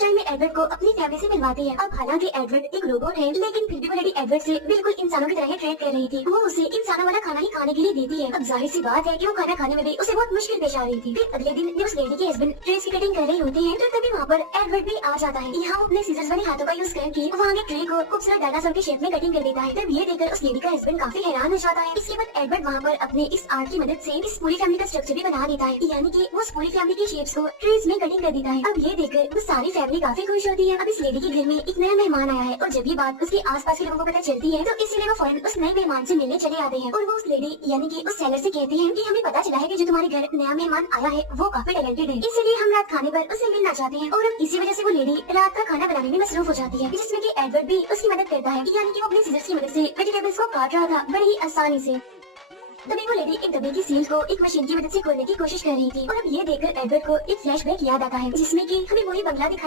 Time में Edward को अपनी फैमिली से मिलवाते हैं। अब हालांकि एडवर्ड एक रोबोट है, लेकिन फिर भी वो लेडी एडवर्ड से बिल्कुल इंसानों की तरह ही ट्रीट कर रही थी। वो उसे इंसानों वाला खाना ही खाने के लिए देती है। अब जाहिर सी बात है कि वो खाना खाने में भी उसे बहुत मुश्किल पेश आ रही थी। फिर अगले दिन जब उस लेडी के हस्बैंड ट्रेस की कटिंग कर रही होती है, तो तभी वहाँ पर एडवर्ड भी आ जाता है। यहाँ अपने सीजर्स वाले हाथों का यूज करके वहाँ के ट्रे को खूबसूरत डायनासोर के शेप में कटिंग कर देता है। तब ये देखकर उस लेडी का हस्बैंड काफी हैरान हो जाता है। इसके बाद एडवर्ड वहाँ पर अपने इस आर्ट की मदद से इस पूरी फैमिली का स्ट्रक्चर भी बना देता है, यानी कि वो उस पूरी फैमिली की शेप्स को ट्रीज में कटिंग कर देता है। अब ये देखकर वो सारी फैमिली काफी खुश होती है। अब इस लेडी के घर में एक नया मेहमान आया है और जब ये बात उसके आसपास के लोगों को पता चलती है, तो इसीलिए वो फौरन उस नए मेहमान से मिलने चले आते हैं। और वो उस लेडी यानी कि उस सेलर से कहती है कि हमें पता चला है कि जो तुम्हारे घर नया मेहमान आया है वो काफी टैलेंटेड है, इसीलिए हम रात खाने पर उसे मिलना चाहते हैं। और अब इसी वजह से वो लेडी रात का खाना बनाने में मसरूफ हो जाती है, जिसमें कि एडवर्ड भी उसकी मदद करता है, यानी कि वो अपने सीजर्स की मदद से वेजिटेबल्स को काट रहा था बड़ी ही आसानी से। तभी वो लेडी एक डब्बे की सील को एक मशीन की मदद से खोलने की कोशिश कर रही थी। और अब ये देखकर एडवर्ड को एक फ्लैशबैक याद आता है, जिसमें कि हमें वही बंगला दिखाया